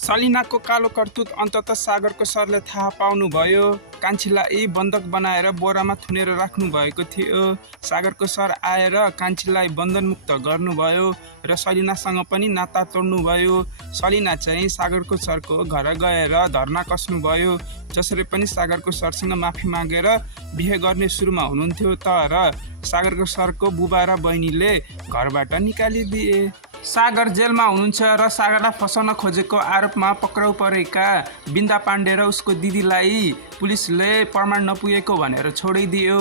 सलिनाको कालो करतुत अन्ततः सागरको सरले थाहा पाउनुभयो। कान्छीलाई बन्धक बनाएर बोरामा थुनेर राख्नु भएको थियो। सागरको सर आएर कान्छीलाई बन्धनमुक्त गर्नुभयो र सलिनासँग पनि नाता तोड्नुभयो। सलिना चाहिँ सागरको सरको घर गएर धर्ना कस्नुभयो। जसरी पनि सागरको सरसँग माफी मागेर बिहे गर्ने सुरुमा हुनुहुन्थ्यो, तर सागरको सरको बुबा र बहिनीले घरबाट निकालिदिए। सागर जेलमा हुनुहुन्छ र सागरलाई फसाउन खोजेको आरोपमा पक्राउ परेका बिन्दा पाण्डे र उसको दिदीलाई पुलिसले प्रमाण नपुगेको भनेर छोडिदियो।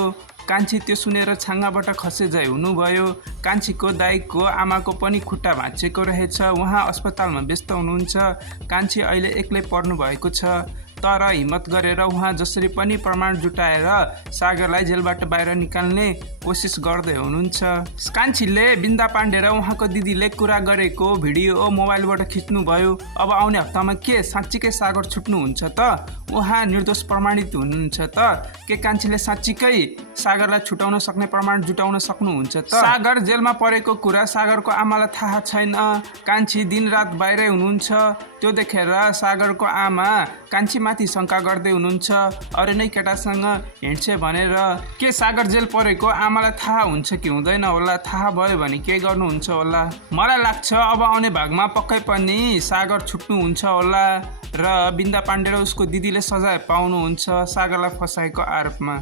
कान्छी त्यो सुनेर छाङ्गाबाट खसेझै हुनुभयो। कान्छीको दाइको आमाको पनि खुट्टा भाँचिएको रहेछ। उहाँ अस्पतालमा व्यस्त हुनुहुन्छ। कान्छी अहिले एक्लै पर्नु भएको छ, तर हिम्मत गरेर उहाँ जसरी पनि प्रमाण जुटाएर सागरलाई जेलबाट बाहिर निकाल्ने कोसिस गर्दै हुनुहुन्छ। कान्छीले बिन्दा पाण्डे र उहाँको दिदीले कुरा गरेको भिडियो मोबाइलबाट खिच्नुभयो। अब आउने हप्तामा के साँच्चीकै सागर छुट्नुहुन्छ त? उहाँ निर्दोष प्रमाणित हुनुहुन्छ त? के कान्छीले साँच्चीकै सागरलाई छुटाउन सक्ने प्रमाण जुटाउन सक्नुहुन्छ त? सागर जेलमा परेको कुरा सागरको आमालाई थाहा छैन। कान्छी दिनरात बाहिरै हुनुहुन्छ। त्यो देखेर सागरको आमा कान्छीमाथि शङ्का गर्दै हुनुहुन्छ, अरू नै केटासँग हिँड्छ भनेर। के सागर जेल परेको आमालाई थाहा हुन्छ कि हुँदैन होला? थाहा भयो भने के गर्नुहुन्छ होला? मलाई लाग्छ अब आउने भागमा पक्कै पनि सागर छुट्नुहुन्छ होला र बिन्दा पाण्डे र उसको दिदीले सजाय पाउनुहुन्छ सागरलाई फसाएको आरोपमा।